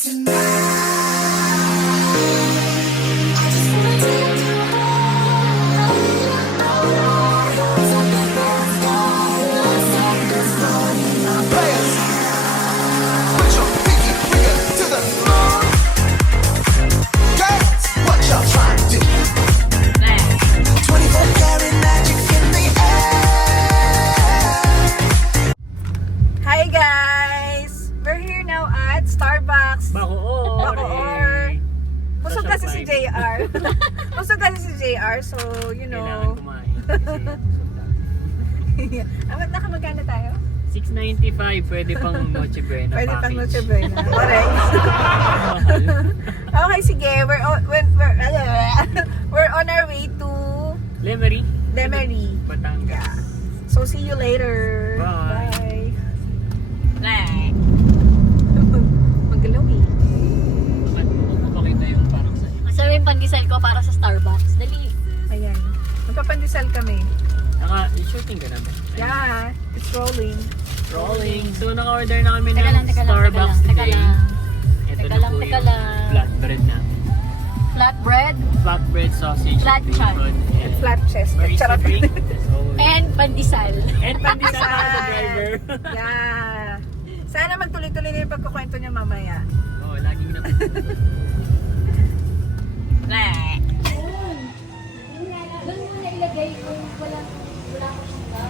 Hi guys! We're here now at Starbucks. Bacoor. Busog kasi si JR. Busog kasi si JR, so you know. Kailangan kumain. Amat na magkano tayo? 695, pwede pang Noche Buena Pwede pang package. Noche Buena. Alright. Okay, sige. We're on our way to Lemery? Lemery. Batangas. Yeah. So see you later. Bye. Bye. Magalaw eh. Bakit mo mapakita yung parang sa'yo? Masarap yung pandesal ko para sa Starbucks. Dali. Ayan. Magpapandesal kami. Shooting ka na ba? Yeah, it's rolling. Rolling. So, naka-order na kami ng Teka lang. Starbucks today. Ito Teka na lang, po teka yung lang. flatbread namin. Flatbread Flatbread sausage, Flat bacon, chan. and Flat chest. barista Charot. drink. So, and pandesal. and pandesal para sa driver. Yeah. Sana magtuloy-tuloy na yung pagkukwento niya mamaya. Oo, laging na. Doon mo na ilagay kung wala ko siya.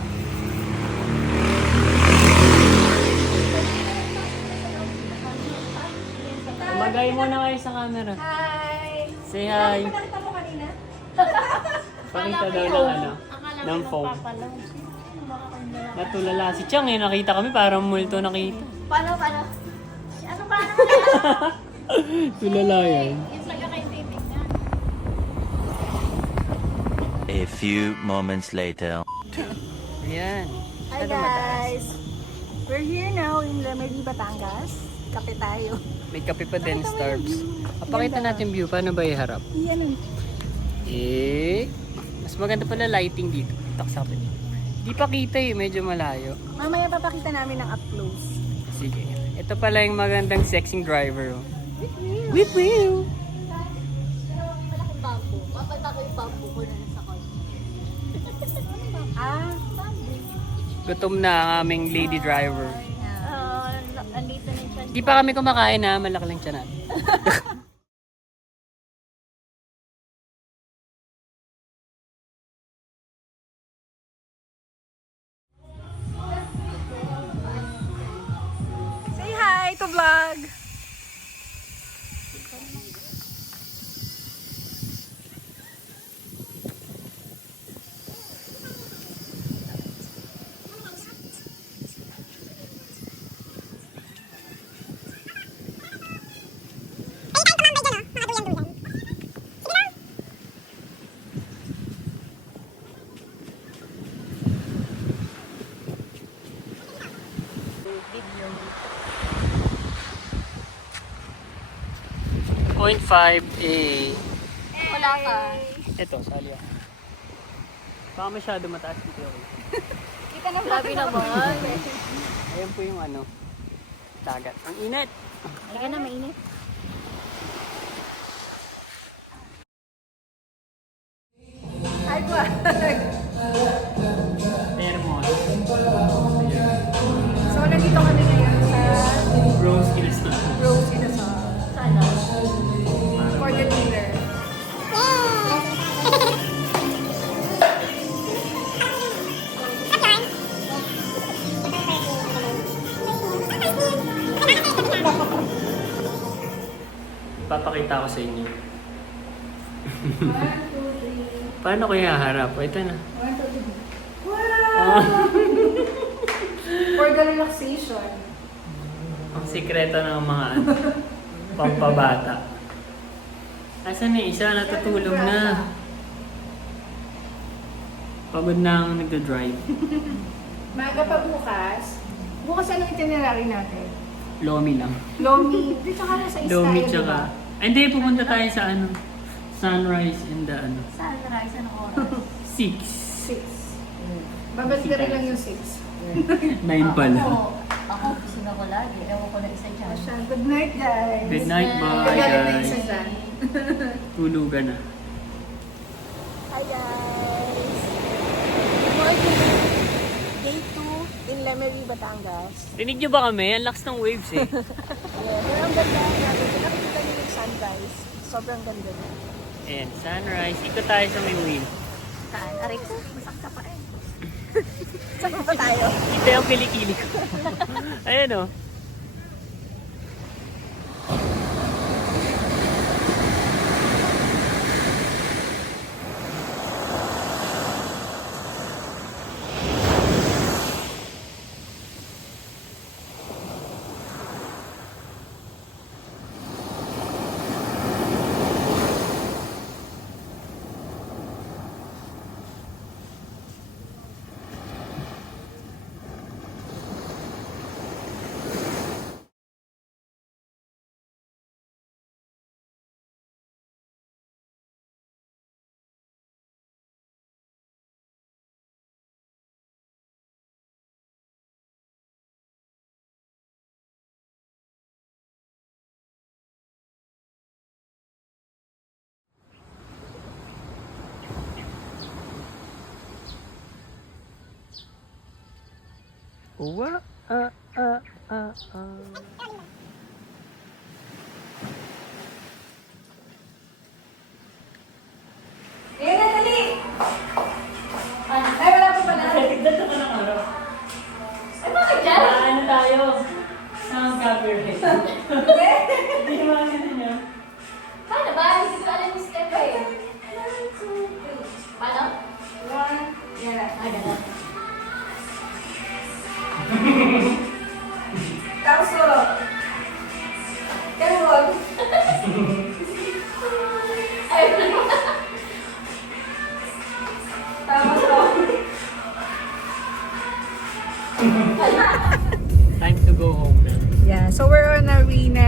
Magay mo na kayo sa camera. Hi! Say hi. Nakita mo kanina? Pakita daw ng ano, ng foam. Natulala si Chang eh, nakita kami parang multo nakita. Paano? Ano ba? Tulala yan. Yung pagkakaintindi niya. A few moments later. Ayan. Hi guys! We're here now in Lemery, Batangas. Kape tayo. May kape pa din, Starbucks. Pakita natin view, paano ba iharap? Yan. Mas maganda pala lighting dito. Taksapin. Di pa kita eh, medyo malayo. Mamaya papakita namin ng up close. Sige. Ito pala yung magandang sexing driver. Oh. Whip wheel! Malaking bamboo. Papalta ko yung bamboo ko na nasa kotse. Bamboo. Gutom na ang aming lady driver. Andito na siya. Di pa kami kumakain ha, malaki lang siya na. Say hi to vlog! .5A. Wala ka. Ito, sali ako. Baka masyado mataas dito ako. Kita na Grabe naman. Ayan po yung ano, dagat. Ang init! Halika na, mainit. Hi vlog! Thermos. So nandito kami ngayon sa Rose Kinastik. Rose Inasal Sana. for the dinner. Papakita ko sa inyo. Paano ko haharap? Ito na. Wow! For the relaxation. Ang sikreto ng mga ano, pampabata. Asan na isa? Natutulog na. Pagod na ang nagda-drive. Maga pa bukas. Bukas anong itinerary natin? Lomi lang. Lomi. Di tsaka nasa Israel, Lomi diba? tsaka... Ay, hindi, pupunta tayo sa ano. Sunrise and the ano. Sunrise, anong oras? 6. 6. Babalik na rin lang yung 6. 9 pala. Ako, Ako, gising ako lagi. Ewan ko na isa dyan. Siya. Good night, guys. Good night, bye Nagalit na guys. isa dyan. Tulugan na. Hi guys! Good morning! Day 2 in Lemery, Batangas. Rinig nyo ba kami? Ang lakas ng waves eh. Yeah, pero ang ganda natin. Nakikita niyo yung sunrise. Sobrang ganda niya. Ayan, sunrise. Ikot tayo sa may wheel. Saan? Aray ko, masakta pa eh. Saan pa tayo? Ito yung kilikili ko. Ayan o. Uwa, ah. Ayan na, dali! Ay, wala pa pala. Dito ka ng araw. Ay, bakit dyan? Ano tayo? Sound copyright. Hindi naman ganun niya. Paano ba? Hindi ko alam yung step eh. Paano? One, yan na. Ah, ganun. Kauso. Carol. Ay, Tama ko. Time to go home na. Yeah, so we're on our way na